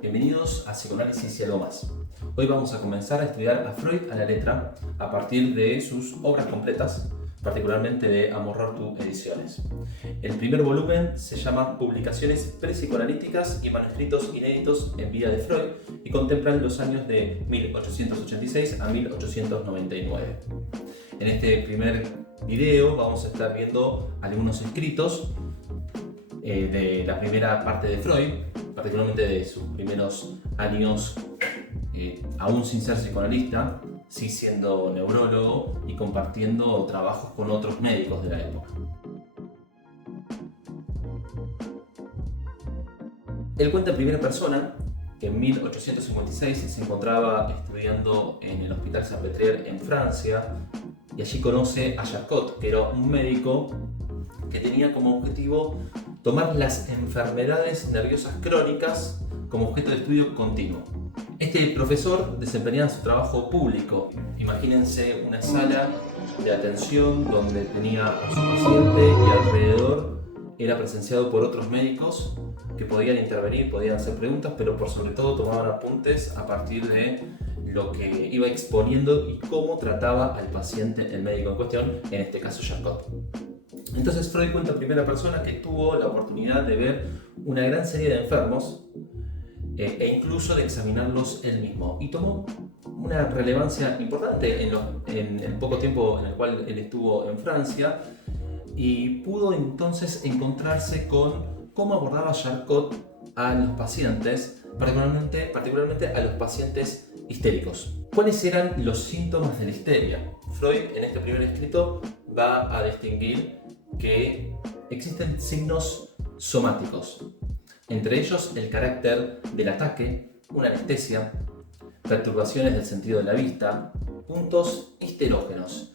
Bienvenidos a Psicoanálisis y algo más. Hoy vamos a comenzar a estudiar a Freud a la letra a partir de sus obras completas, particularmente de Amorrortu Ediciones. El primer volumen se llama Publicaciones Prepsicoanalíticas y Manuscritos Inéditos en vida de Freud y contemplan los años de 1886 a 1899. En este primer video vamos a estar viendo algunos escritos de la primera parte de Freud, particularmente de sus primeros años, aún sin ser psicoanalista, sí siendo neurólogo y compartiendo trabajos con otros médicos de la época. Él cuenta en primera persona que en 1856 se encontraba estudiando en el Hospital Salpêtrière en Francia y allí conoce a Charcot, que era un médico que tenía como objetivo tomar las enfermedades nerviosas crónicas como objeto de estudio continuo. Este profesor desempeñaba su trabajo público. Imagínense una sala de atención donde tenía a su paciente y alrededor era presenciado por otros médicos que podían intervenir, podían hacer preguntas, pero por sobre todo tomaban apuntes a partir de lo que iba exponiendo y cómo trataba al paciente el médico en cuestión, en este caso Charcot. Entonces Freud cuenta en primera persona que tuvo la oportunidad de ver una gran serie de enfermos e incluso de examinarlos él mismo, y tomó una relevancia importante en el poco tiempo en el cual él estuvo en Francia, y pudo entonces encontrarse con cómo abordaba Charcot a los pacientes, particularmente a los pacientes histéricos. ¿Cuáles eran los síntomas de la histeria? Freud en este primer escrito va a distinguir que existen signos somáticos, entre ellos el carácter del ataque, una anestesia, perturbaciones del sentido de la vista, puntos histerógenos.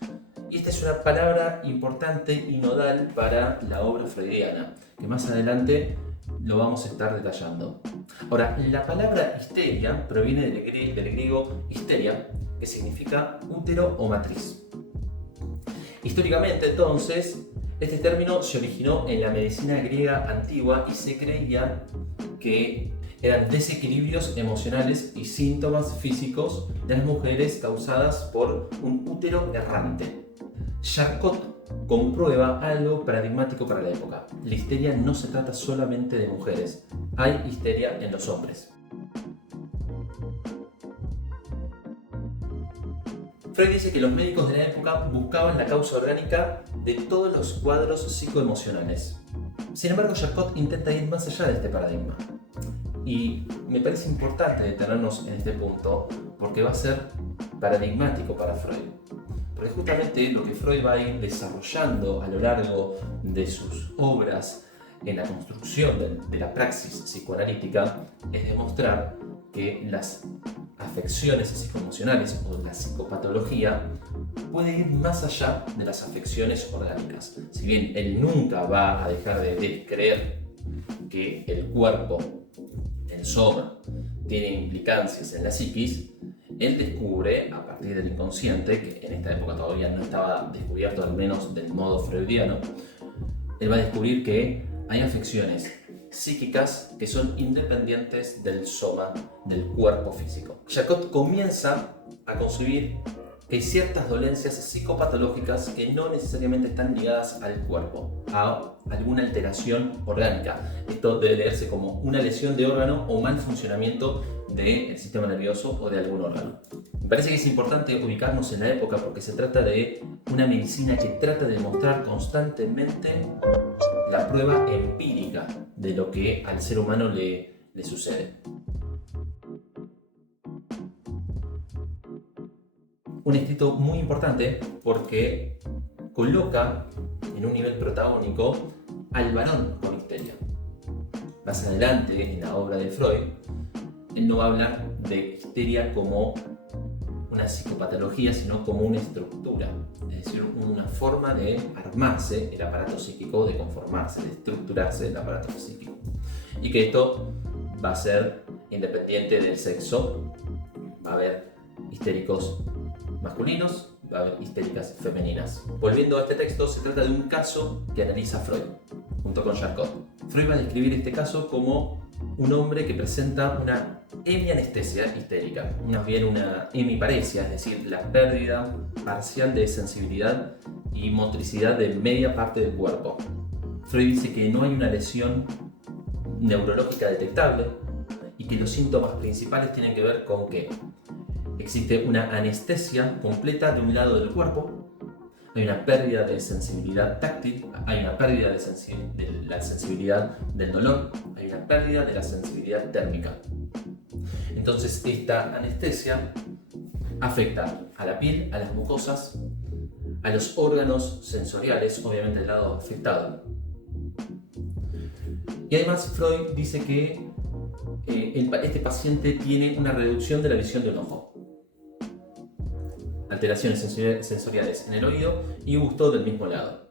Y esta es una palabra importante y nodal para la obra freudiana, que más adelante lo vamos a estar detallando. Ahora, la palabra histeria proviene del griego histeria, que significa útero o matriz. Históricamente, entonces, este término se originó en la medicina griega antigua y se creía que eran desequilibrios emocionales y síntomas físicos de las mujeres causadas por un útero errante. Charcot comprueba algo paradigmático para la época. La histeria no se trata solamente de mujeres, hay histeria en los hombres. Freud dice que los médicos de la época buscaban la causa orgánica de todos los cuadros psicoemocionales. Sin embargo, Charcot intenta ir más allá de este paradigma. Y me parece importante detenernos en este punto porque va a ser paradigmático para Freud. Porque justamente lo que Freud va a ir desarrollando a lo largo de sus obras en la construcción de la praxis psicoanalítica es demostrar que las afecciones psicoemocionales o la psicopatología puede ir más allá de las afecciones orgánicas. Si bien él nunca va a dejar de creer que el cuerpo, el soma, tiene implicancias en la psiquis, él descubre, a partir del inconsciente, que en esta época todavía no estaba descubierto, al menos del modo freudiano, él va a descubrir que hay afecciones psíquicas que son independientes del soma, del cuerpo físico. Charcot comienza a concebir que hay ciertas dolencias psicopatológicas que no necesariamente están ligadas al cuerpo, a alguna alteración orgánica. Esto debe leerse como una lesión de órgano o mal funcionamiento del sistema nervioso o de algún órgano. Me parece que es importante ubicarnos en la época porque se trata de una medicina que trata de demostrar constantemente la prueba empírica de lo que al ser humano le sucede. Un escrito muy importante porque coloca en un nivel protagónico al varón con histeria. Más adelante, en la obra de Freud, él no va a hablar de histeria como una psicopatología, sino como una estructura, es decir, una forma de armarse el aparato psíquico, de conformarse, de estructurarse el aparato psíquico. Y que esto va a ser independiente del sexo. Va a haber histéricos masculinos, va a haber histéricas femeninas. Volviendo a este texto, se trata de un caso que analiza Freud, junto con Charcot. Freud va a describir este caso como un hombre que presenta una hemianestesia histérica, más bien una hemiparesia, es decir, la pérdida parcial de sensibilidad y motricidad de media parte del cuerpo. Freud dice que no hay una lesión neurológica detectable y que los síntomas principales tienen que ver con que existe una anestesia completa de un lado del cuerpo, hay una pérdida de sensibilidad táctil, hay una pérdida de la sensibilidad del dolor, hay una pérdida de la sensibilidad térmica. Entonces esta anestesia afecta a la piel, a las mucosas, a los órganos sensoriales, obviamente del lado afectado. Y además Freud dice que este paciente tiene una reducción de la visión de un ojo, alteraciones sensoriales en el oído y gusto del mismo lado.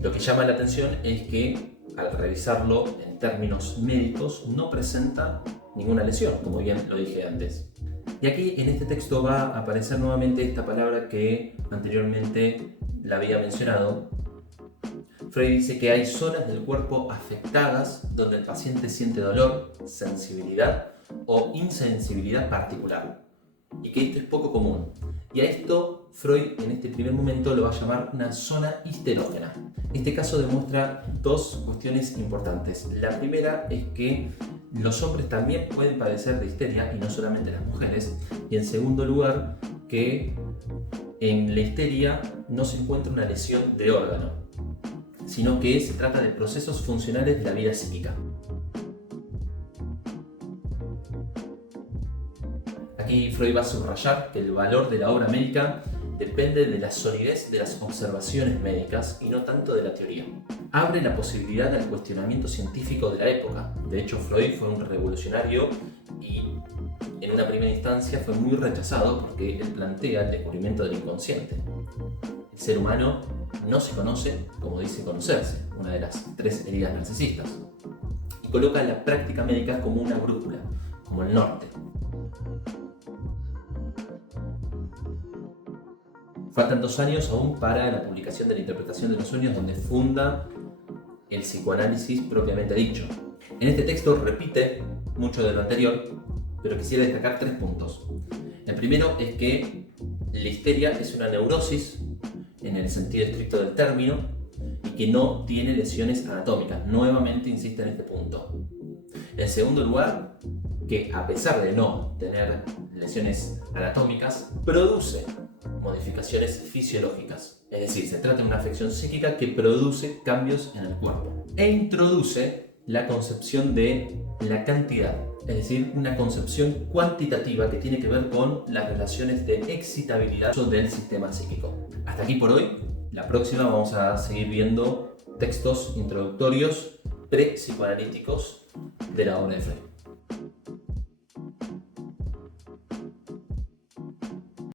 Lo que llama la atención es que al revisarlo en términos médicos no presenta ninguna lesión, como bien lo dije antes. Y aquí en este texto va a aparecer nuevamente esta palabra que anteriormente la había mencionado. Freud dice que hay zonas del cuerpo afectadas donde el paciente siente dolor, sensibilidad o insensibilidad particular, y que esto es poco común. Y a esto Freud en este primer momento lo va a llamar una zona histerógena. Este caso demuestra dos cuestiones importantes. La primera es que los hombres también pueden padecer de histeria y no solamente las mujeres. Y en segundo lugar, que en la histeria no se encuentra una lesión de órgano, sino que se trata de procesos funcionales de la vida psíquica. Aquí Freud va a subrayar que el valor de la obra médica depende de la solidez de las observaciones médicas y no tanto de la teoría. Abre la posibilidad al cuestionamiento científico de la época. De hecho, Freud fue un revolucionario y en una primera instancia fue muy rechazado porque él plantea el descubrimiento del inconsciente. El ser humano no se conoce como dice conocerse, una de las 3 heridas narcisistas, y coloca la práctica médica como una brújula, como el norte. Faltan 2 años aún para la publicación de la interpretación de los sueños, donde funda el psicoanálisis propiamente dicho. En este texto repite mucho de lo anterior, pero quisiera destacar 3 puntos. El primero es que la histeria es una neurosis en el sentido estricto del término y que no tiene lesiones anatómicas. Nuevamente insiste en este punto. En segundo lugar, que a pesar de no tener lesiones anatómicas, produce modificaciones fisiológicas. Es decir, se trata de una afección psíquica que produce cambios en el cuerpo e introduce la concepción de la cantidad, es decir, una concepción cuantitativa que tiene que ver con las relaciones de excitabilidad del sistema psíquico. Hasta aquí por hoy. La próxima vamos a seguir viendo textos introductorios pre-psicoanalíticos de la obra de Freud.